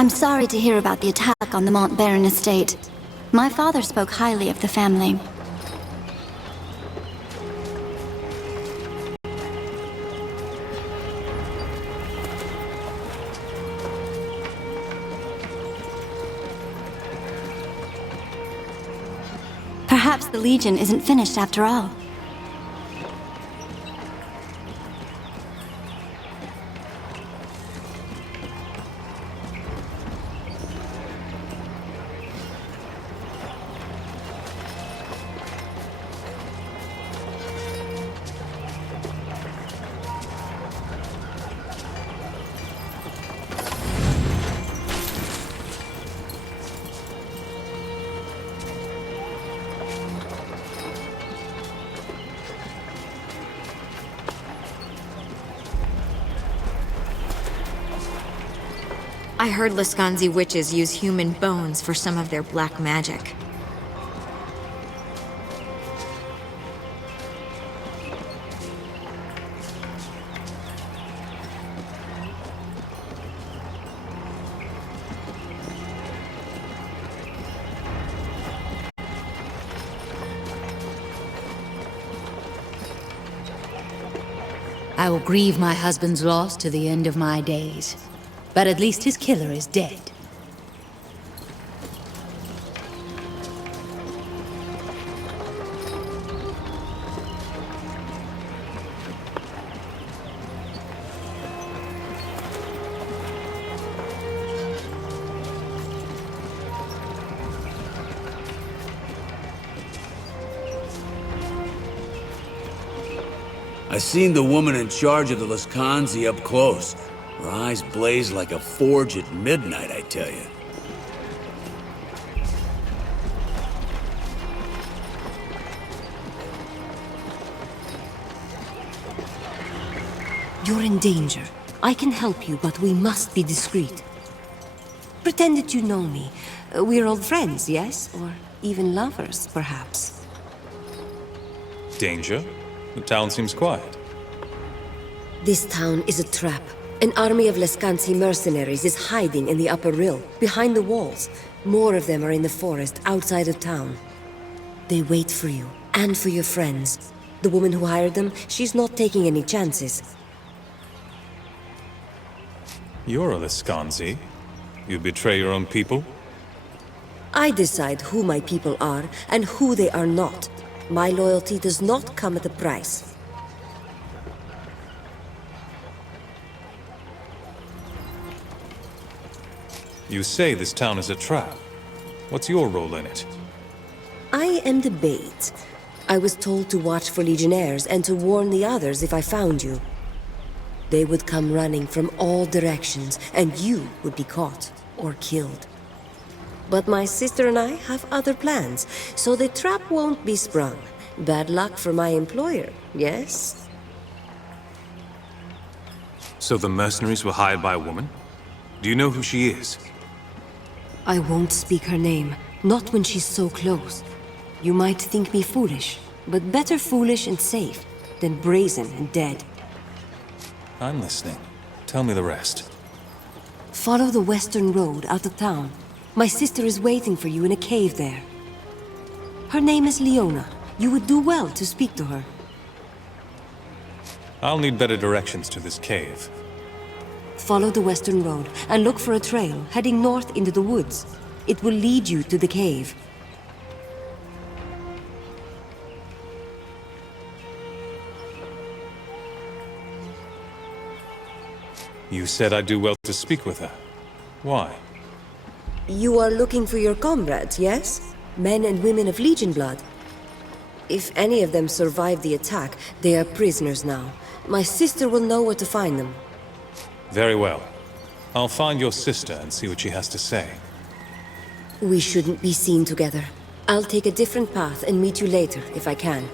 I'm sorry to hear about the attack on the Montbaron estate. My father spoke highly of the family. Perhaps the Legion isn't finished after all. I heard Laskanzi witches use human bones for some of their black magic. I will grieve my husband's loss to the end of my days. But at least his killer is dead. I seen the woman in charge of the Laskanzi up close. Her eyes blaze like a forge at midnight, I tell you. You're in danger. I can help you, but we must be discreet. Pretend that you know me. We're old friends, yes? Or even lovers, perhaps. Danger? The town seems quiet. This town is a trap. An army of Laskanzi mercenaries is hiding in the upper rill, behind the walls. More of them are in the forest, outside of town. They wait for you, and for your friends. The woman who hired them, she's not taking any chances. You're a Laskanzi. You betray your own people? I decide who my people are, and who they are not. My loyalty does not come at a price. You say this town is a trap. What's your role in it? I am the bait. I was told to watch for Legionnaires and to warn the others if I found you. They would come running from all directions, and you would be caught or killed. But my sister and I have other plans, so the trap won't be sprung. Bad luck for my employer, yes? So the mercenaries were hired by a woman? Do you know who she is? I won't speak her name, not when she's so close. You might think me foolish, but better foolish and safe than brazen and dead. I'm listening. Tell me the rest. Follow the western road out of town. My sister is waiting for you in a cave there. Her name is Leona. You would do well to speak to her. I'll need better directions to this cave. Follow the western road and look for a trail heading north into the woods. It will lead you to the cave. You said I'd do well to speak with her. Why? You are looking for your comrades, yes? Men and women of Legion blood. If any of them survived the attack, they are prisoners now. My sister will know where to find them. Very well. I'll find your sister and see what she has to say. We shouldn't be seen together. I'll take a different path and meet you later, if I can.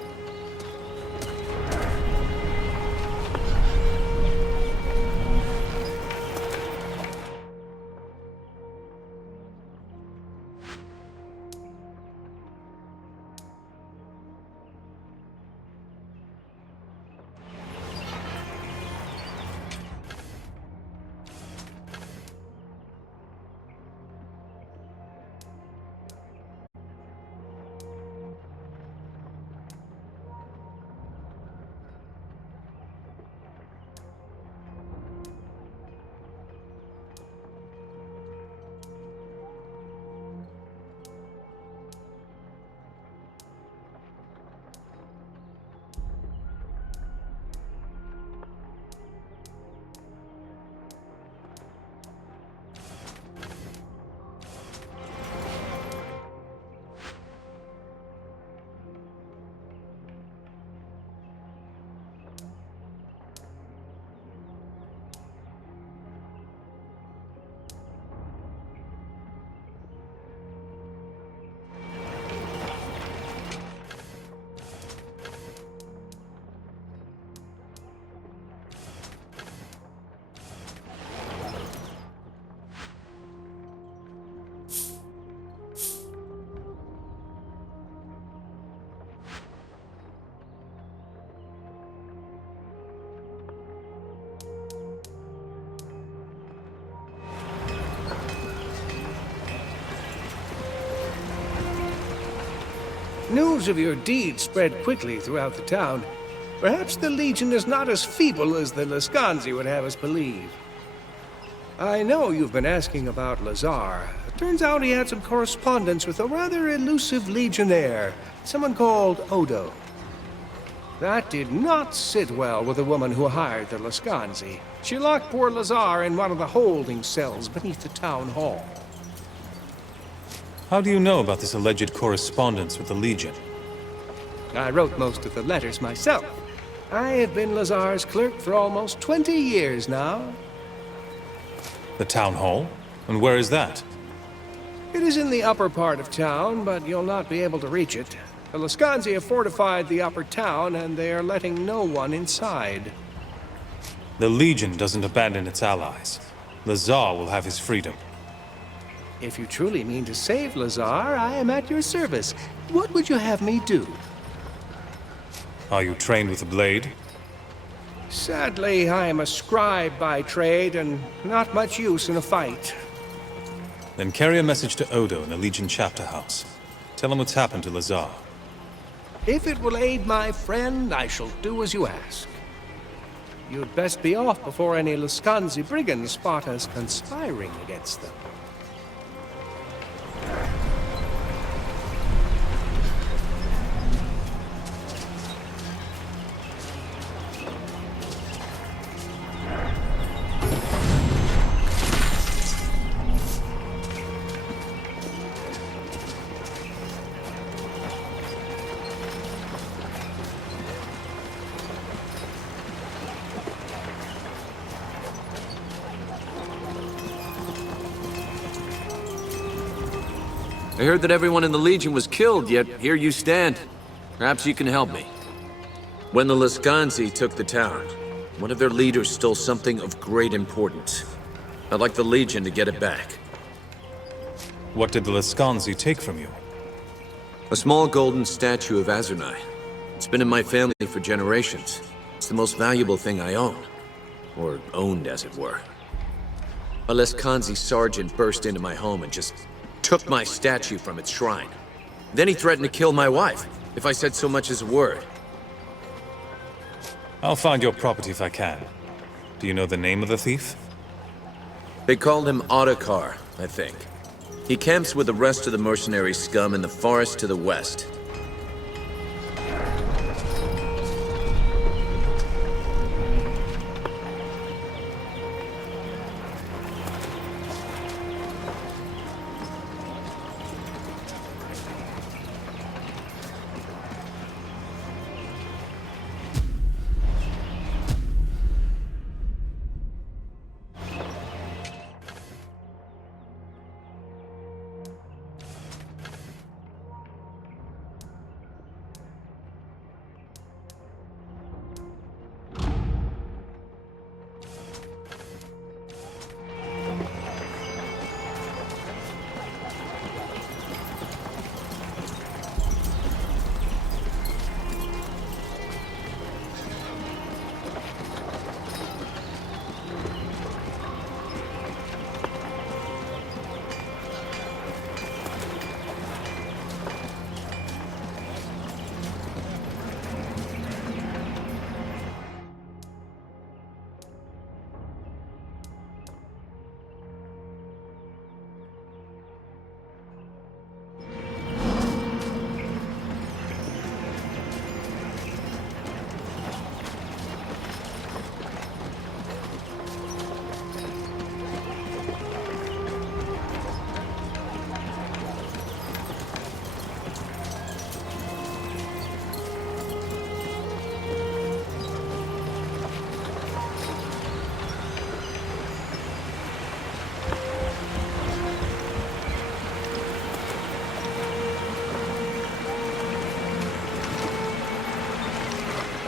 News of your deed spread quickly throughout the town. Perhaps the Legion is not as feeble as the Lascanzi would have us believe. I know you've been asking about Lazar. It turns out he had some correspondence with a rather elusive legionnaire, someone called Odo. That did not sit well with the woman who hired the Lascanzi. She locked poor Lazar in one of the holding cells beneath the town hall. How do you know about this alleged correspondence with the Legion? I wrote most of the letters myself. I have been Lazar's clerk for almost 20 years now. The town hall? And where is that? It is in the upper part of town, but you'll not be able to reach it. The Lascanzi have fortified the upper town, and they are letting no one inside. The Legion doesn't abandon its allies. Lazar will have his freedom. If you truly mean to save Lazar, I am at your service. What would you have me do? Are you trained with a blade? Sadly, I am a scribe by trade, and not much use in a fight. Then carry a message to Odo in the Legion chapter house. Tell him what's happened to Lazar. If it will aid my friend, I shall do as you ask. You'd best be off before any Lascanzi brigands spot us conspiring against them. I heard that everyone in the Legion was killed, yet here you stand. Perhaps you can help me. When the Lascanzi took the town, one of their leaders stole something of great importance. I'd like the Legion to get it back. What did the Lascanzi take from you? A small golden statue of Azernai. It's been in my family for generations. It's the most valuable thing I own. Or owned, as it were. A Lascanzi sergeant burst into my home and just took my statue from its shrine. Then he threatened to kill my wife if I said so much as a word. I'll find your property if I can. Do you know the name of the thief? They called him Ottokar, I think. He camps with the rest of the mercenary scum in the forest to the west.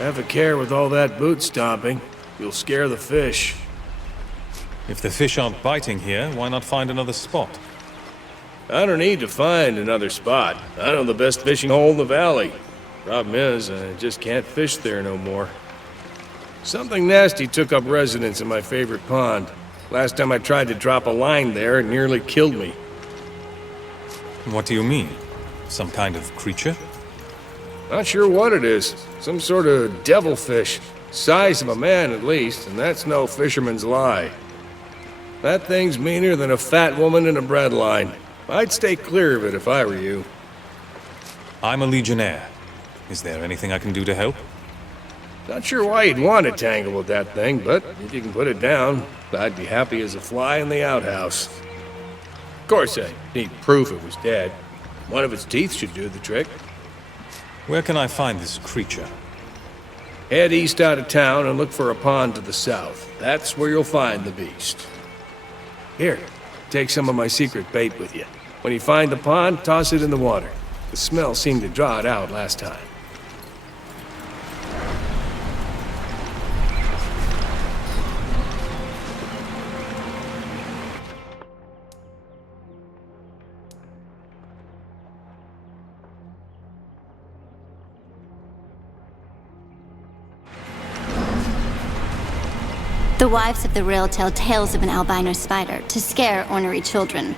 Have a care with all that boot stomping. You'll scare the fish. If the fish aren't biting here, why not find another spot? I don't need to find another spot. I know the best fishing hole in the valley. Problem is, I just can't fish there no more. Something nasty took up residence in my favorite pond. Last time I tried to drop a line there, it nearly killed me. What do you mean? Some kind of creature? Not sure what it is. Some sort of devilfish. Size of a man, at least, and that's no fisherman's lie. That thing's meaner than a fat woman in a bread line. I'd stay clear of it if I were you. I'm a Legionnaire. Is there anything I can do to help? Not sure why you'd want to tangle with that thing, but if you can put it down, I'd be happy as a fly in the outhouse. Of course, I need proof it was dead. One of its teeth should do the trick. Where can I find this creature? Head east out of town and look for a pond to the south. That's where you'll find the beast. Here, take some of my secret bait with you. When you find the pond, toss it in the water. The smell seemed to draw it out last time. The wives of the Rill tell tales of an albino spider to scare ornery children.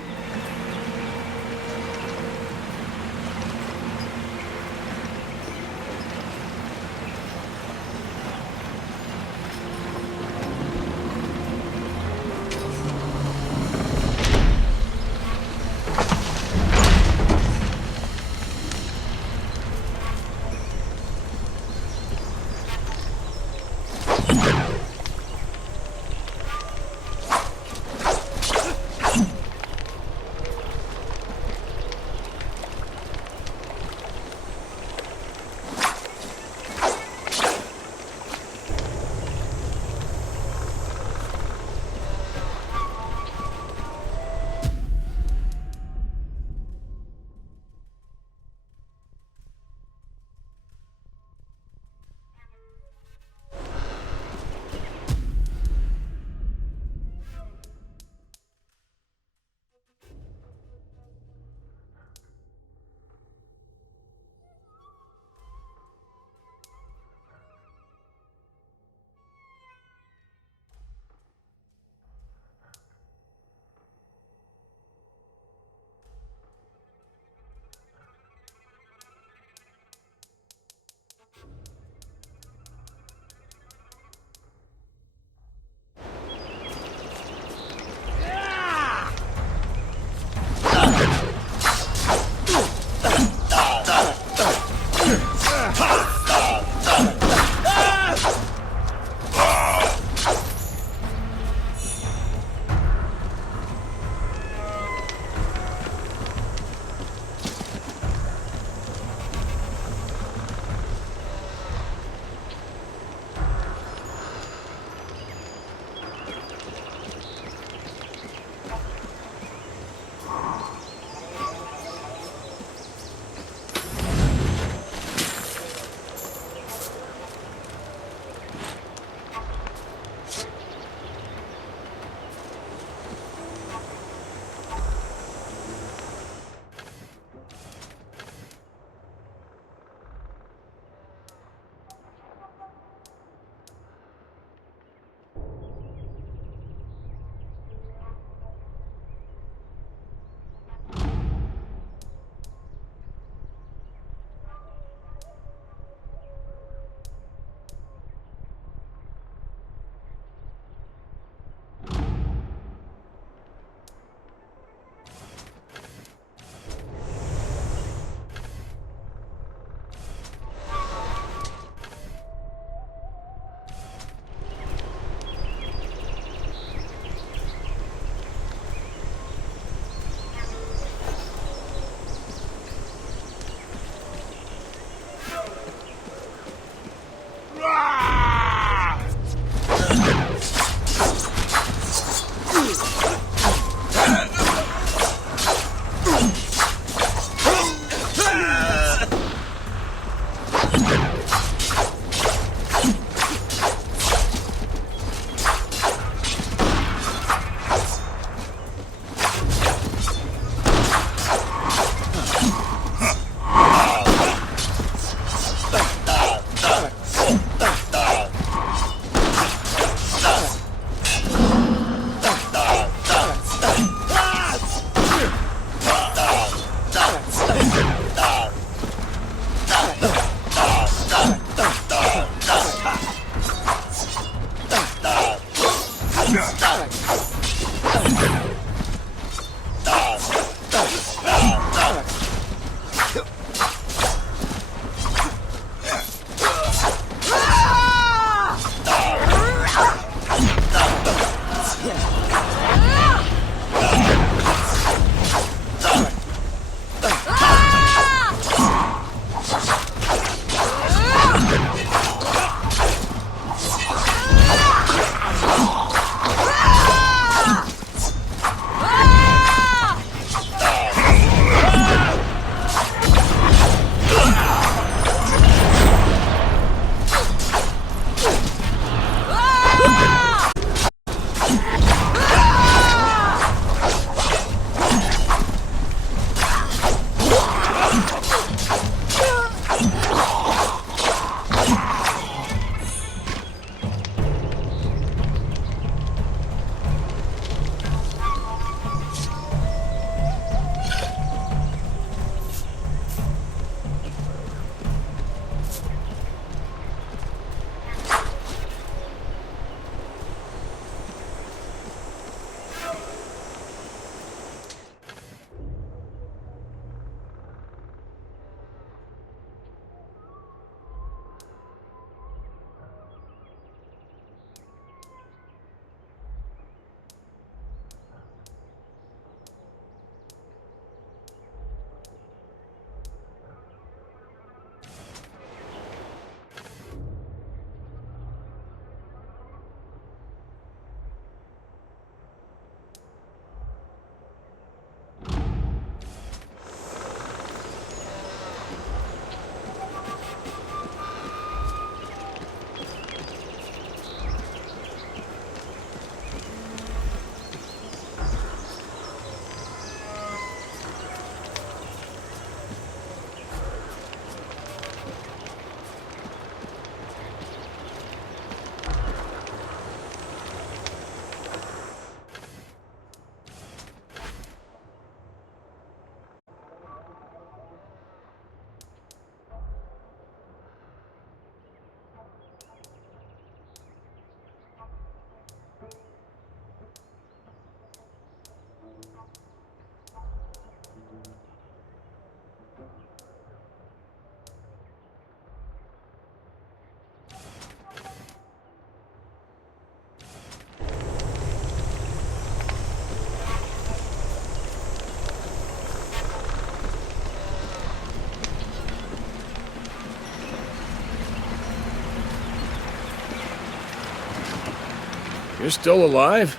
You're still alive?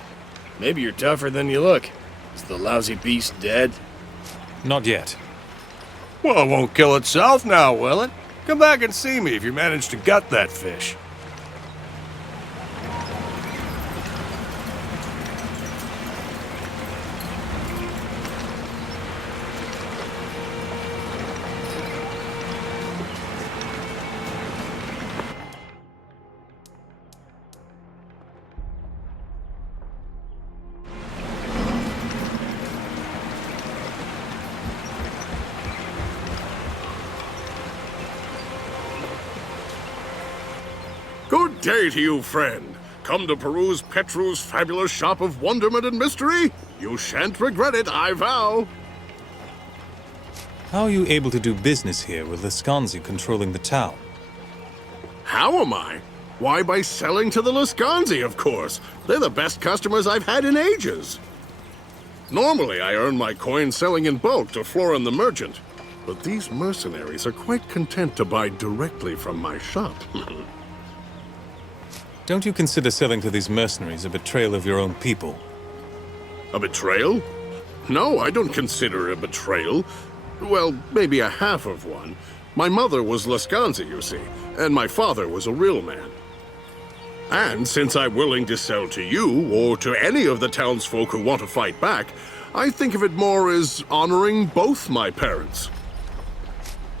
Maybe you're tougher than you look. Is the lousy beast dead? Not yet. Well, it won't kill itself now, will it? Come back and see me if you manage to gut that fish. Good day to you, friend. Come to peruse Petru's fabulous shop of wonderment and mystery? You shan't regret it, I vow. How are you able to do business here with Laskanzi controlling the town? How am I? Why, by selling to the Laskanzi, of course. They're the best customers I've had in ages. Normally, I earn my coin selling in bulk to Florin the merchant. But these mercenaries are quite content to buy directly from my shop. Don't you consider selling to these mercenaries a betrayal of your own people? A betrayal? No, I don't consider it a betrayal. Well, maybe a half of one. My mother was Laskanzi, you see, and my father was a real man. And since I'm willing to sell to you, or to any of the townsfolk who want to fight back, I think of it more as honoring both my parents.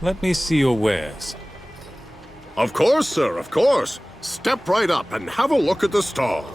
Let me see your wares. Of course, sir, of course. Step right up and have a look at the stall.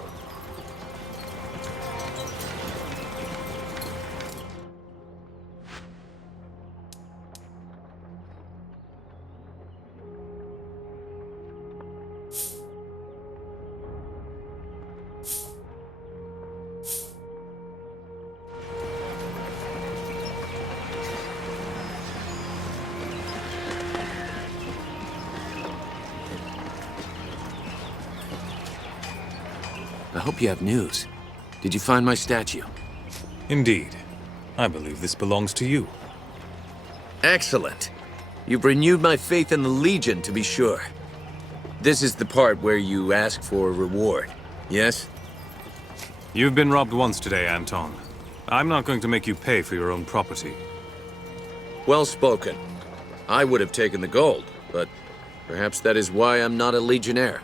I hope you have news. Did you find my statue? Indeed. I believe this belongs to you. Excellent. You've renewed my faith in the Legion, to be sure. This is the part where you ask for a reward, yes? You've been robbed once today, Anton. I'm not going to make you pay for your own property. Well spoken. I would have taken the gold, but perhaps that is why I'm not a Legionnaire.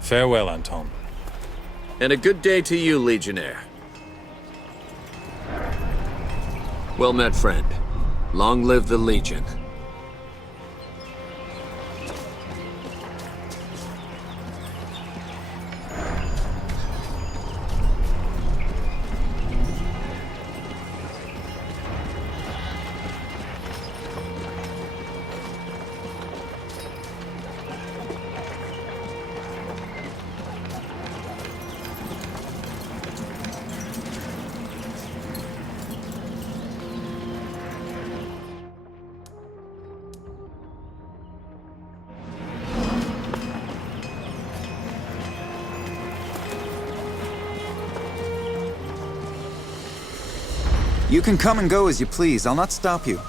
Farewell, Anton. And a good day to you, Legionnaire. Well met, friend. Long live the Legion. You can come and go as you please. I'll not stop you.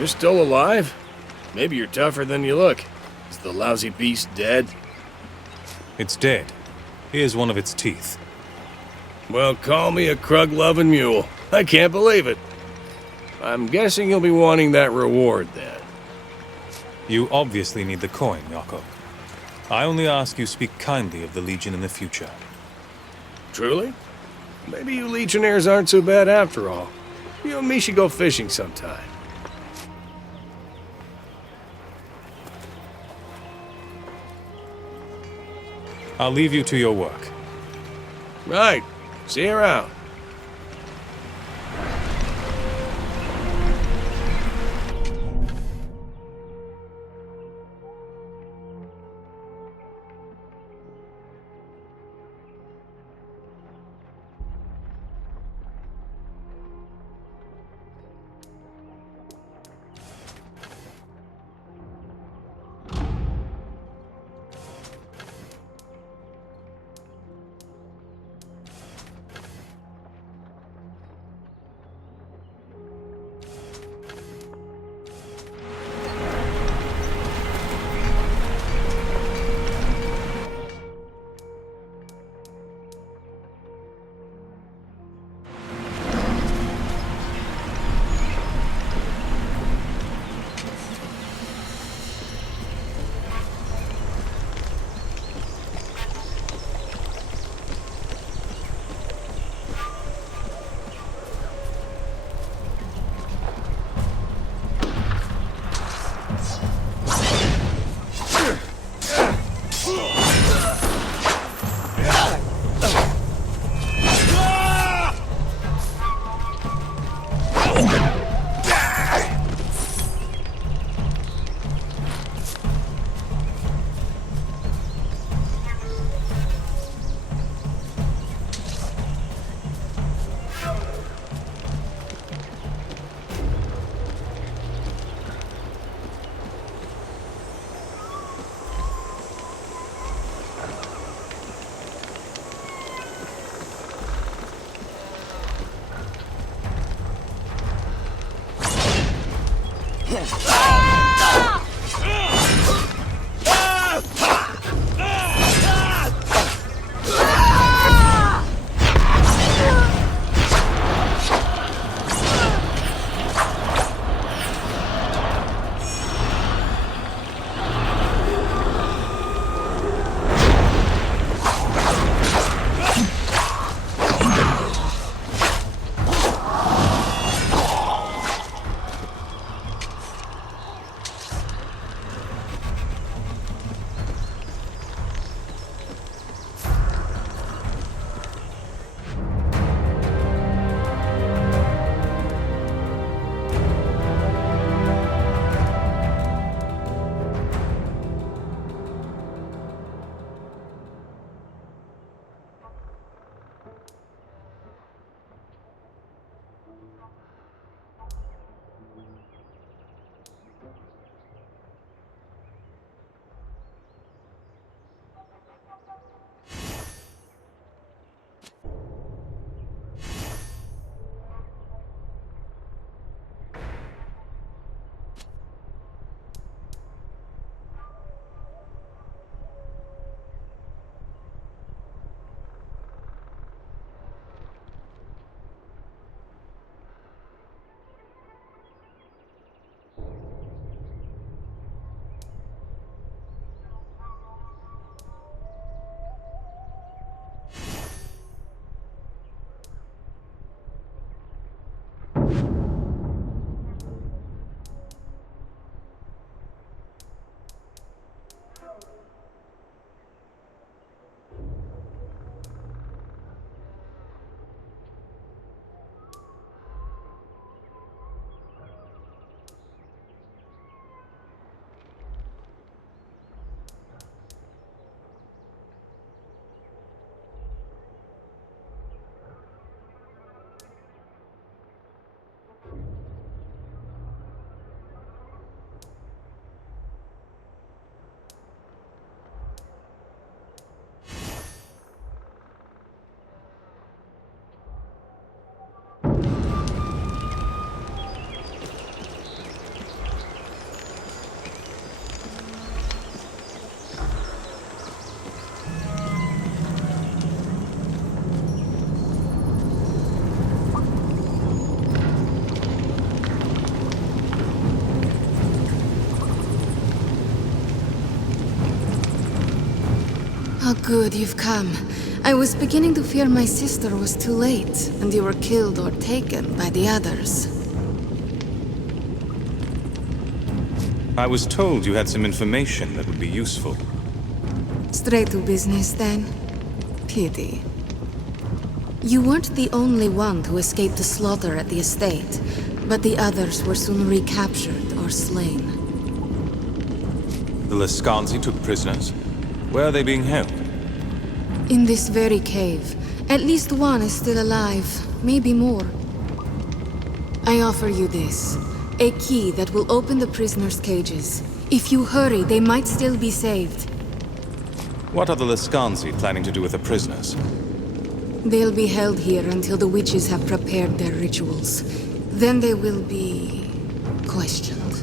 You're still alive? Maybe you're tougher than you look. Is the lousy beast dead? It's dead. Here's one of its teeth. Well, call me a Krug-loving mule. I can't believe it. I'm guessing you'll be wanting that reward, then. You obviously need the coin, Jakob. I only ask you speak kindly of the Legion in the future. Truly? Maybe you Legionnaires aren't so bad after all. You and me should go fishing sometime. I'll leave you to your work. Right. See you around. Oh, good, you've come. I was beginning to fear my sister was too late, and you were killed or taken by the others. I was told you had some information that would be useful. Straight to business, then? Pity. You weren't the only one to escape the slaughter at the estate, but the others were soon recaptured or slain. The Lascanzi took prisoners. Where are they being held? In this very cave. At least one is still alive, maybe more. I offer you this. A key that will open the prisoners' cages. If you hurry, they might still be saved. What are the Lascanzi planning to do with the prisoners? They'll be held here until the witches have prepared their rituals. Then they will be... questioned.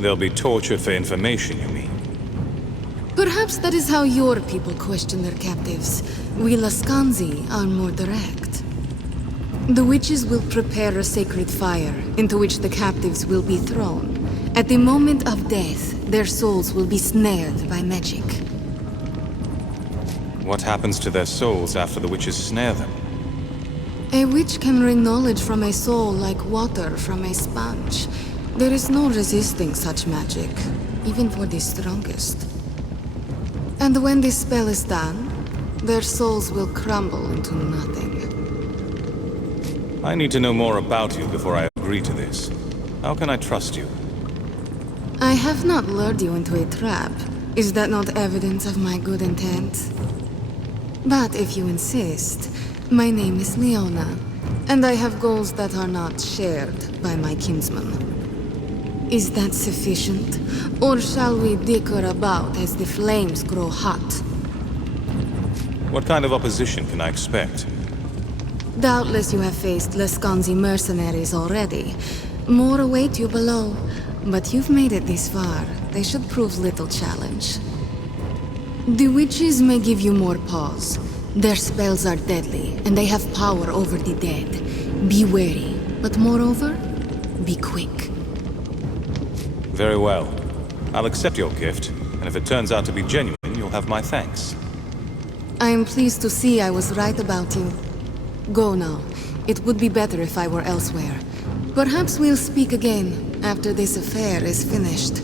They'll be tortured for information, you mean? Perhaps that is how your people question their captives. We Lascanzi are more direct. The witches will prepare a sacred fire, into which the captives will be thrown. At the moment of death, their souls will be snared by magic. What happens to their souls after the witches snare them? A witch can wring knowledge from a soul like water from a sponge. There is no resisting such magic, even for the strongest. And when this spell is done, their souls will crumble into nothing. I need to know more about you before I agree to this. How can I trust you? I have not lured you into a trap. Is that not evidence of my good intent? But if you insist, my name is Leona, and I have goals that are not shared by my kinsman. Is that sufficient? Or shall we dicker about as the flames grow hot? What kind of opposition can I expect? Doubtless you have faced Lascanzi mercenaries already. More await you below, but you've made it this far. They should prove little challenge. The witches may give you more pause. Their spells are deadly, and they have power over the dead. Be wary, but moreover, be quick. Very well. I'll accept your gift, and if it turns out to be genuine, you'll have my thanks. I am pleased to see I was right about you. Go now. It would be better if I were elsewhere. Perhaps we'll speak again after this affair is finished.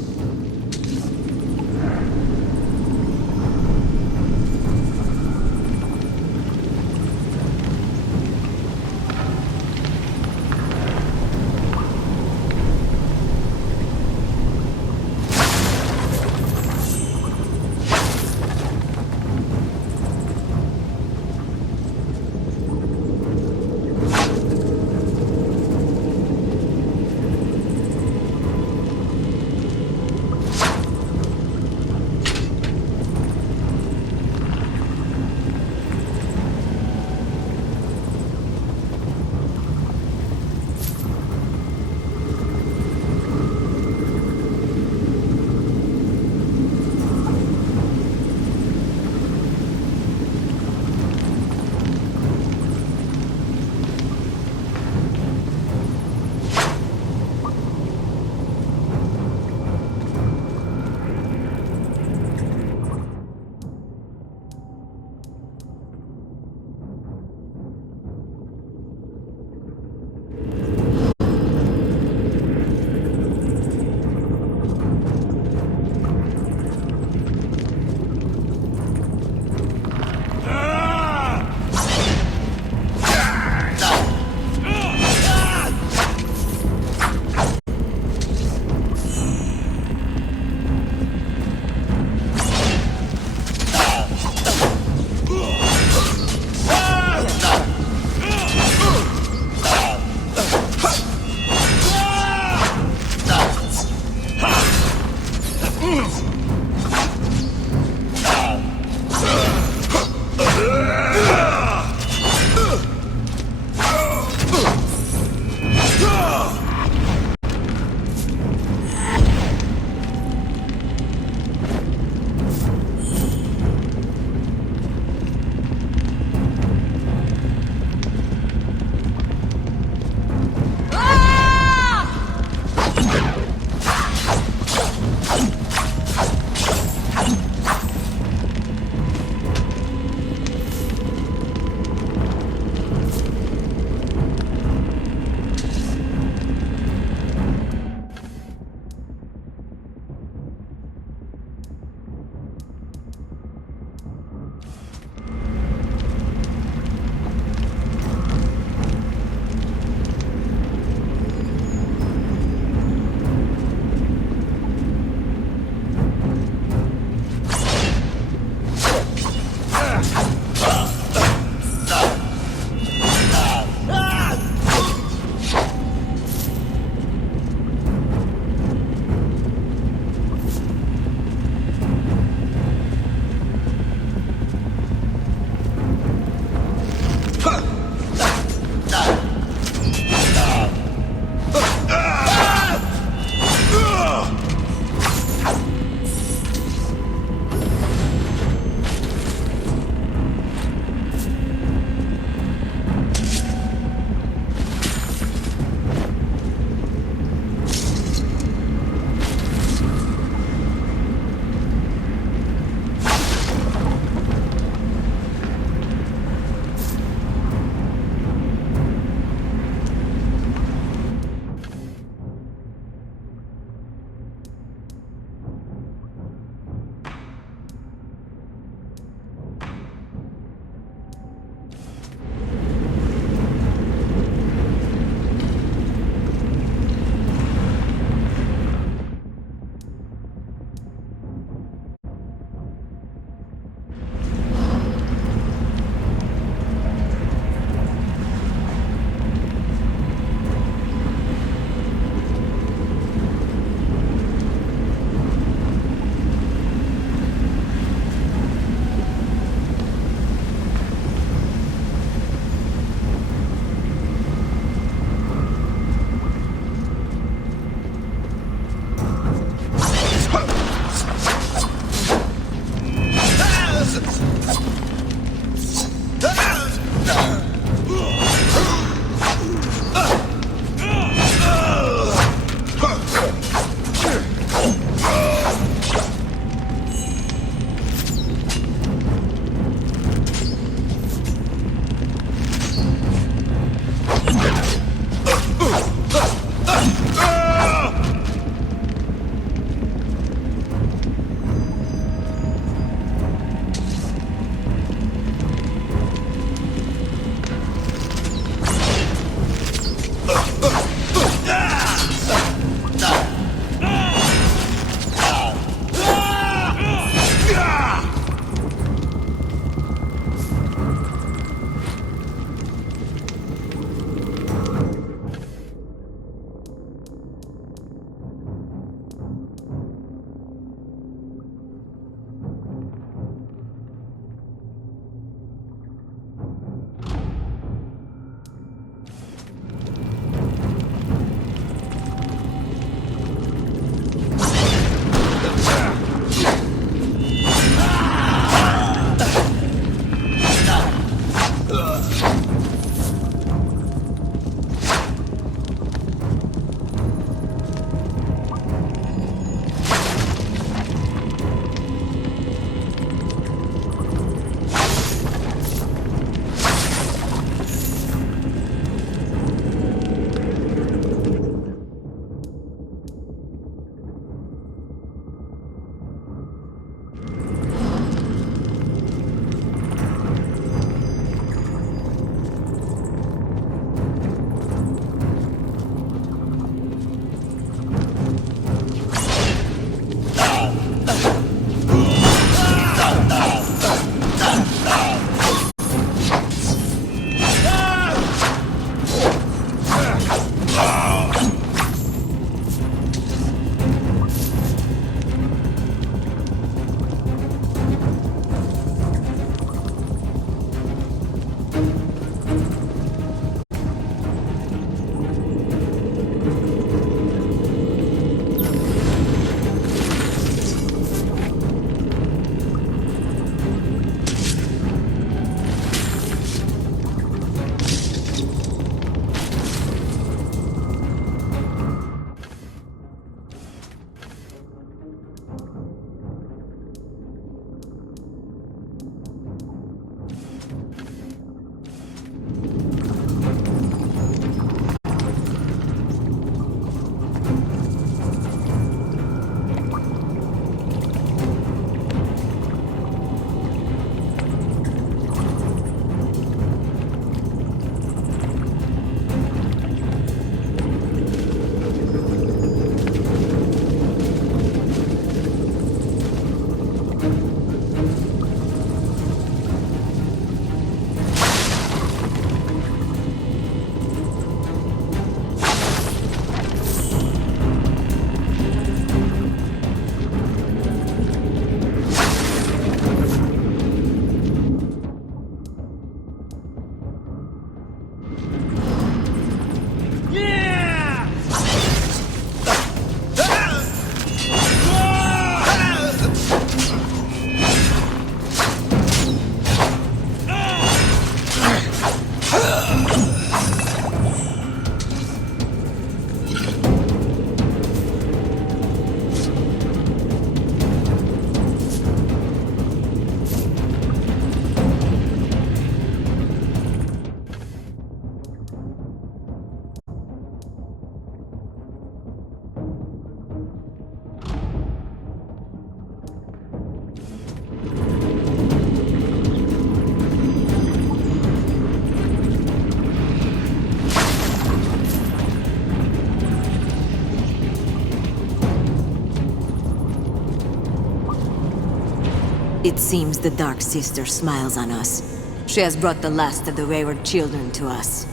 It seems the Dark Sister smiles on us. She has brought the last of the wayward children to us.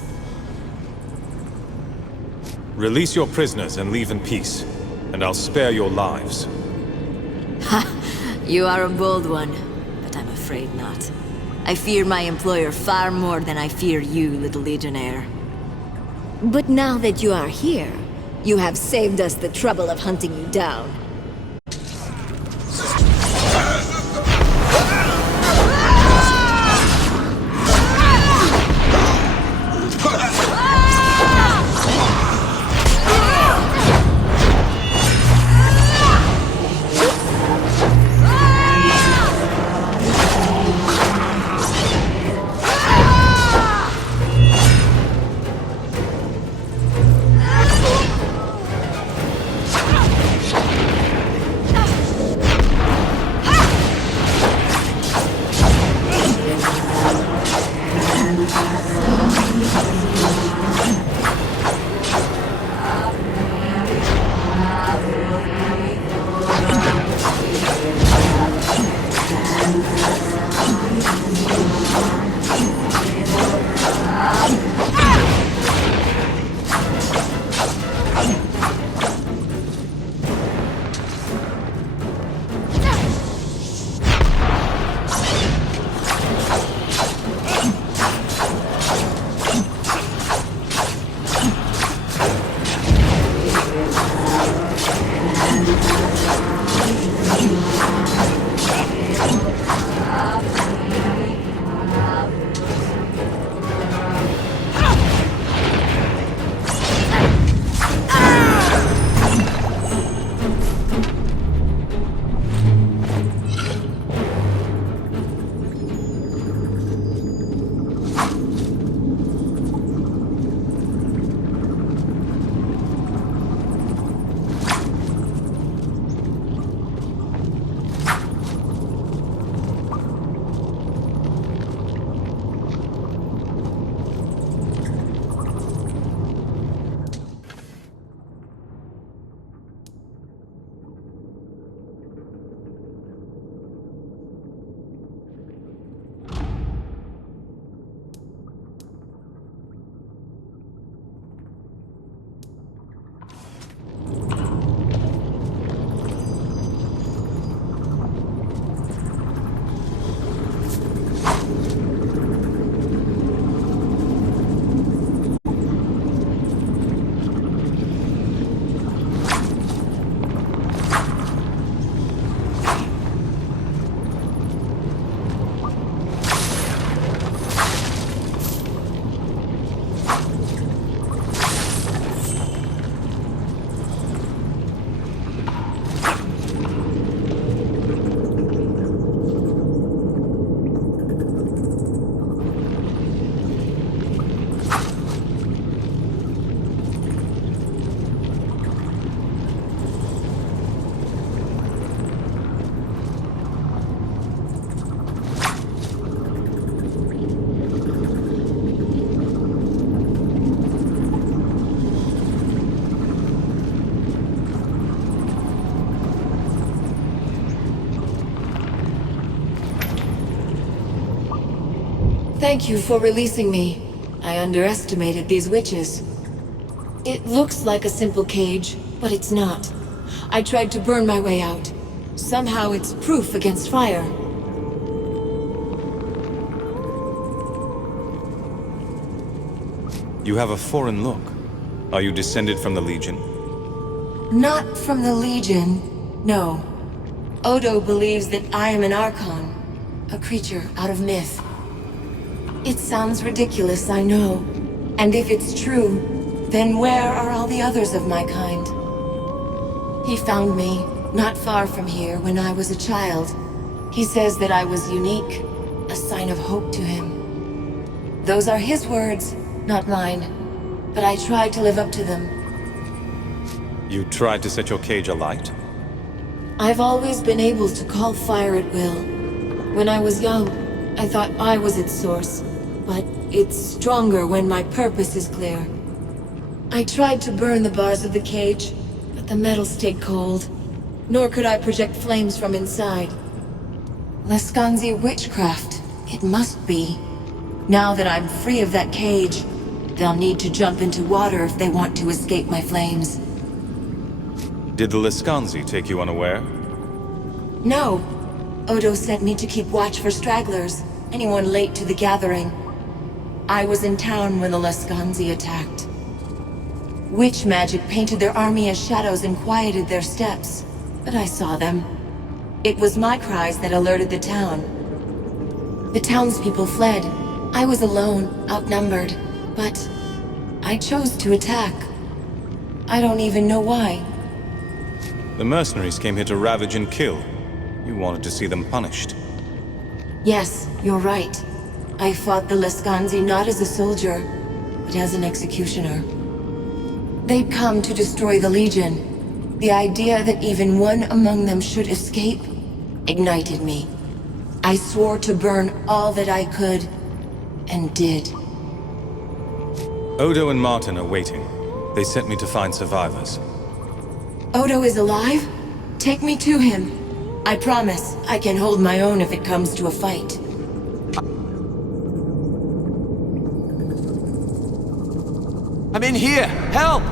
Release your prisoners and leave in peace, and I'll spare your lives. Ha! You are a bold one, but I'm afraid not. I fear my employer far more than I fear you, little Legionnaire. But now that you are here, you have saved us the trouble of hunting you down. Thank you for releasing me. I underestimated these witches. It looks like a simple cage, but it's not. I tried to burn my way out. Somehow it's proof against fire. You have a foreign look. Are you descended from the Legion? Not from the Legion, no. Odo believes that I am an Archon, a creature out of myth. It sounds ridiculous, I know. And if it's true, then where are all the others of my kind? He found me, not far from here, when I was a child. He says that I was unique, a sign of hope to him. Those are his words, not mine. But I tried to live up to them. You tried to set your cage alight? I've always been able to call fire at will. When I was young, I thought I was its source. But it's stronger when my purpose is clear. I tried to burn the bars of the cage, but the metal stayed cold. Nor could I project flames from inside. Leskanzi witchcraft. It must be. Now that I'm free of that cage, they'll need to jump into water if they want to escape my flames. Did the Leskanzi take you unaware? No. Odo sent me to keep watch for stragglers, anyone late to the gathering. I was in town when the Leskanzi attacked. Witch magic painted their army as shadows and quieted their steps, but I saw them. It was my cries that alerted the town. The townspeople fled. I was alone, outnumbered, but I chose to attack. I don't even know why. The mercenaries came here to ravage and kill. You wanted to see them punished. Yes, you're right. I fought the Leskanzi not as a soldier, but as an executioner. They'd come to destroy the Legion. The idea that even one among them should escape ignited me. I swore to burn all that I could, and did. Odo and Martin are waiting. They sent me to find survivors. Odo is alive? Take me to him. I promise I can hold my own if it comes to a fight. I'm in here! Help!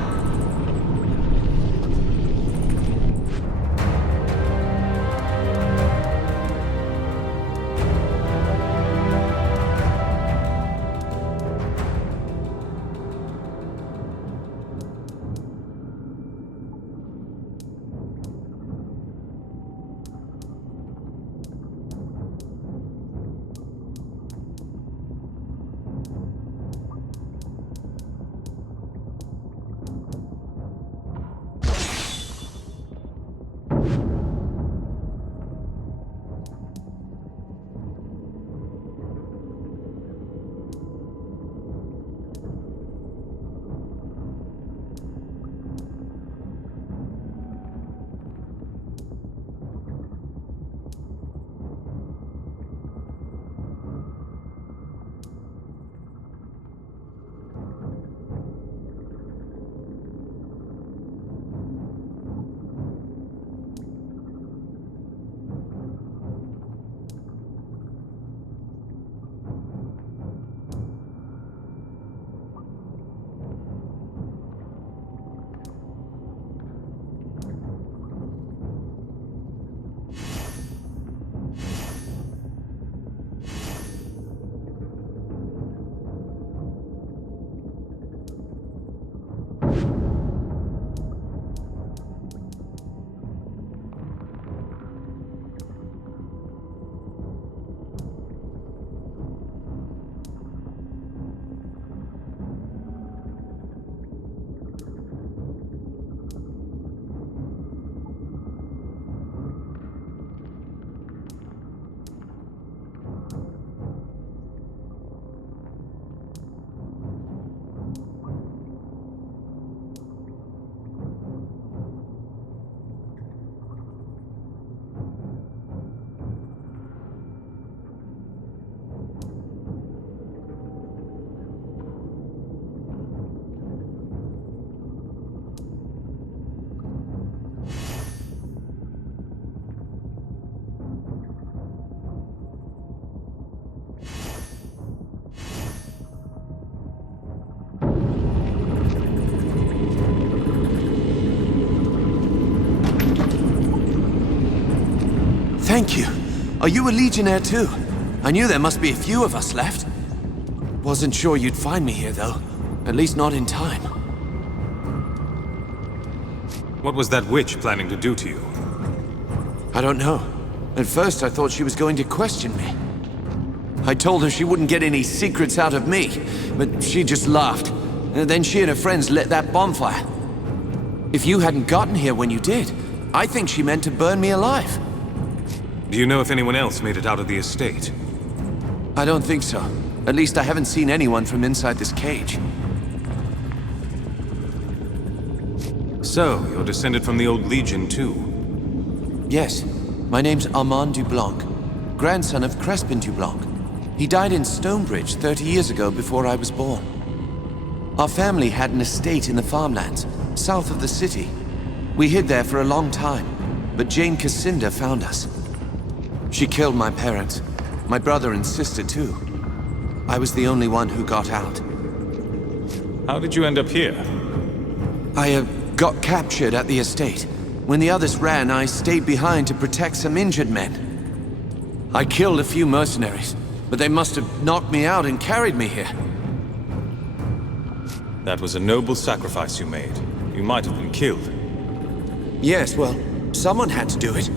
Thank you. Are you a Legionnaire too? I knew there must be a few of us left. Wasn't sure you'd find me here, though. At least not in time. What was that witch planning to do to you? I don't know. At first I thought she was going to question me. I told her she wouldn't get any secrets out of me, but she just laughed. And then she and her friends lit that bonfire. If you hadn't gotten here when you did, I think she meant to burn me alive. Do you know if anyone else made it out of the estate? I don't think so. At least I haven't seen anyone from inside this cage. So, you're descended from the old Legion too? Yes. My name's Armand Dublanc, grandson of Crespin Dublanc. He died in Stonebridge 30 years ago before I was born. Our family had an estate in the farmlands, south of the city. We hid there for a long time, but Jane Cassinda found us. She killed my parents, my brother and sister too. I was the only one who got out. How did you end up here? I got captured at the estate. When the others ran, I stayed behind to protect some injured men. I killed a few mercenaries, but they must have knocked me out and carried me here. That was a noble sacrifice you made. You might have been killed. Yes, well, someone had to do it.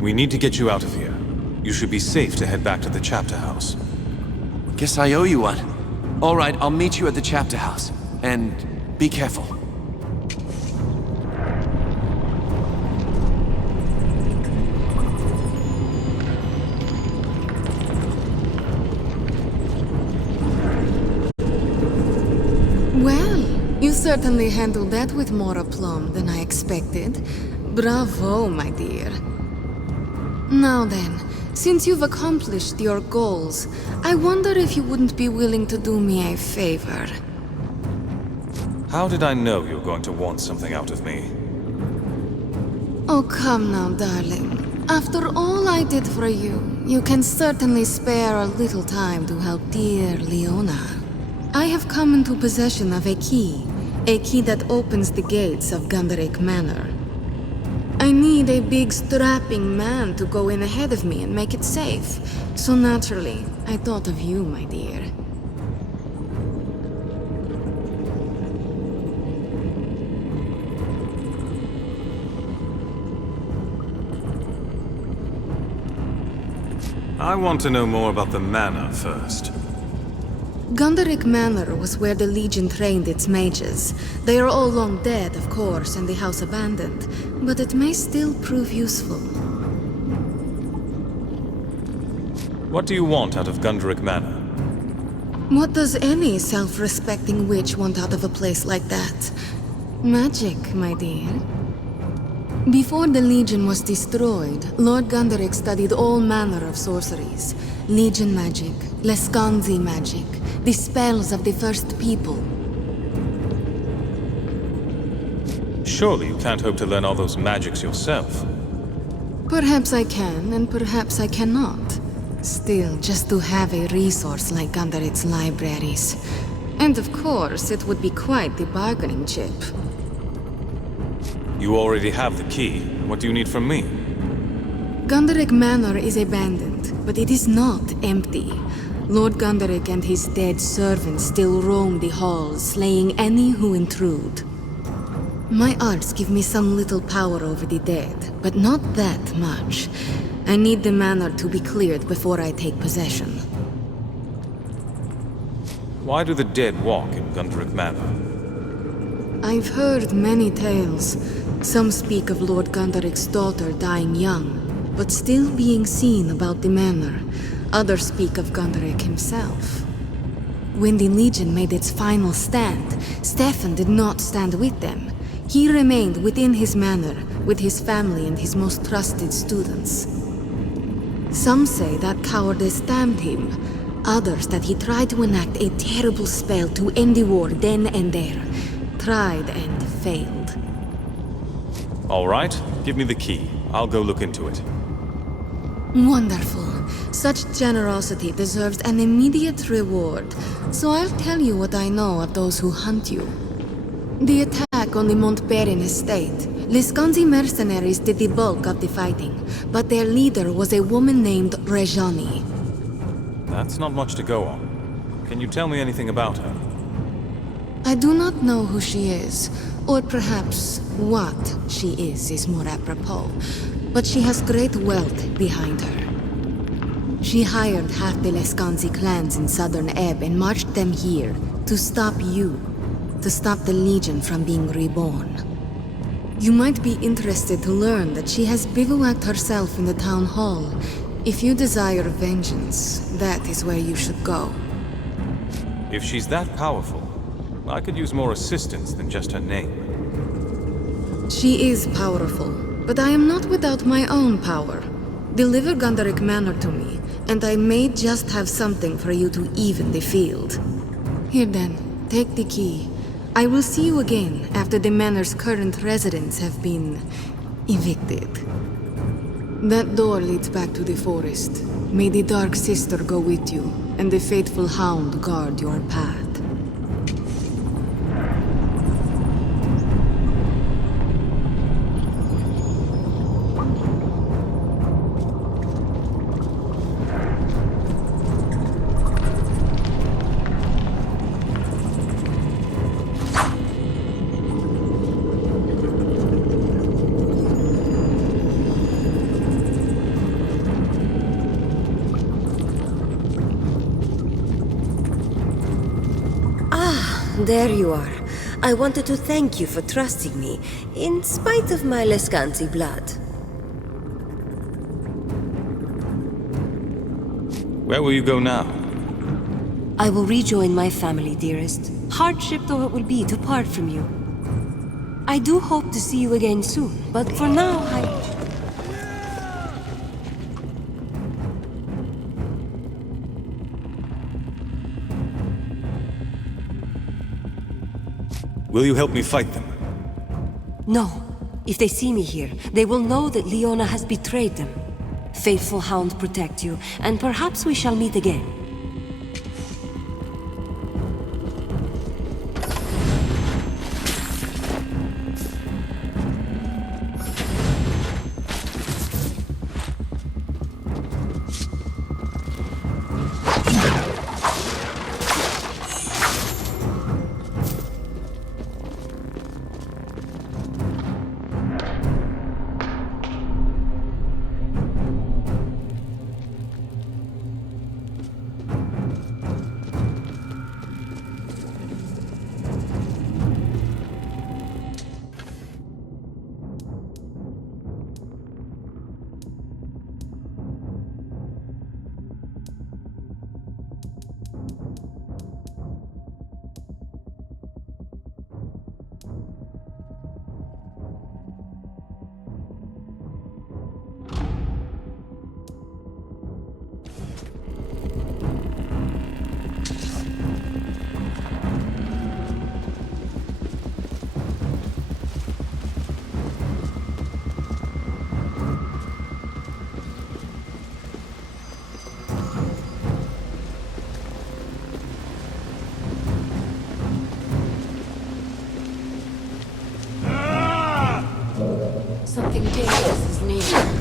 We need to get you out of here. You should be safe to head back to the chapter house. Guess I owe you one. All right, I'll meet you at the chapter house. And be careful. Well, you certainly handled that with more aplomb than I expected. Bravo, my dear. Now then, since you've accomplished your goals, I wonder if you wouldn't be willing to do me a favor. How did I know you were going to want something out of me? Oh, come now, darling. After all I did for you, you can certainly spare a little time to help dear Leona. I have come into possession of a key that opens the gates of Gunderic Manor. I need a big, strapping man to go in ahead of me and make it safe. So naturally, I thought of you, my dear. I want to know more about the manor first. Gunderic Manor was where the Legion trained its mages. They are all long dead, of course, and the house abandoned, but it may still prove useful. What do you want out of Gunderic Manor? What does any self-respecting witch want out of a place like that? Magic, my dear. Before the Legion was destroyed, Lord Gunderic studied all manner of sorceries. Legion magic, Lescanzi magic, the spells of the First People. Surely you can't hope to learn all those magics yourself. Perhaps I can, and perhaps I cannot. Still, just to have a resource like Gunderic's libraries. And of course, it would be quite the bargaining chip. You already have the key. What do you need from me? Gunderic Manor is abandoned, but it is not empty. Lord Gunderic and his dead servants still roam the halls, slaying any who intrude. My arts give me some little power over the dead, but not that much. I need the manor to be cleared before I take possession. Why do the dead walk in Gunderic Manor? I've heard many tales. Some speak of Lord Gunderic's daughter dying young, but still being seen about the manor. Others speak of Gunderic himself. When the Legion made its final stand, Stefan did not stand with them. He remained within his manor, with his family and his most trusted students. Some say that cowardice damned him. Others that he tried to enact a terrible spell to end the war then and there. Tried and failed. All right, give me the key. I'll go look into it. Wonderful. Such generosity deserves an immediate reward, so I'll tell you what I know of those who hunt you. The attack on the Montbarren estate. Lescanzi mercenaries did the bulk of the fighting, but their leader was a woman named Rejani. That's not much to go on. Can you tell me anything about her? I do not know who she is, or perhaps what she is more apropos, but she has great wealth behind her. She hired half the Lescanzi clans in southern Ebb and marched them here to stop you, to stop the Legion from being reborn. You might be interested to learn that she has bivouacked herself in the town hall. If you desire vengeance, that is where you should go. If she's that powerful, I could use more assistance than just her name. She is powerful, but I am not without my own power. Deliver Gunderic Manor to me, and I may just have something for you to even the field. Here then, take the key. I will see you again after the manor's current residents have been evicted. That door leads back to the forest. May the Dark Sister go with you, and the faithful Hound guard your path. There you are. I wanted to thank you for trusting me, in spite of my Lescanzi blood. Where will you go now? I will rejoin my family, dearest. Hardship though it will be to part from you. I do hope to see you again soon, but for now, Will you help me fight them? No. If they see me here, they will know that Leona has betrayed them. Faithful Hound protect you, and perhaps we shall meet again. Something dangerous is near.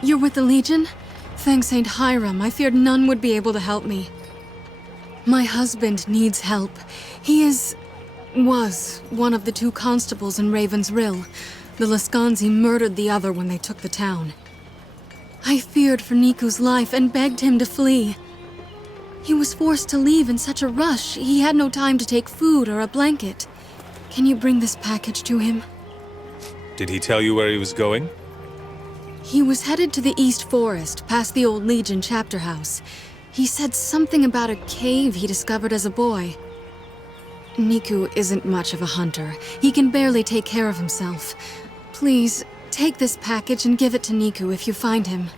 You're with the Legion? Thanks, Saint Hiram. I feared none would be able to help me. My husband needs help. He was one of the 2 constables in Raven's Rill. The Lascanzi murdered the other when they took the town. I feared for Niku's life and begged him to flee. He was forced to leave in such a rush, he had no time to take food or a blanket. Can you bring this package to him? Did he tell you where he was going? He was headed to the East Forest, past the old Legion chapter house. He said something about a cave he discovered as a boy. Niku isn't much of a hunter. He can barely take care of himself. Please, take this package and give it to Niku if you find him.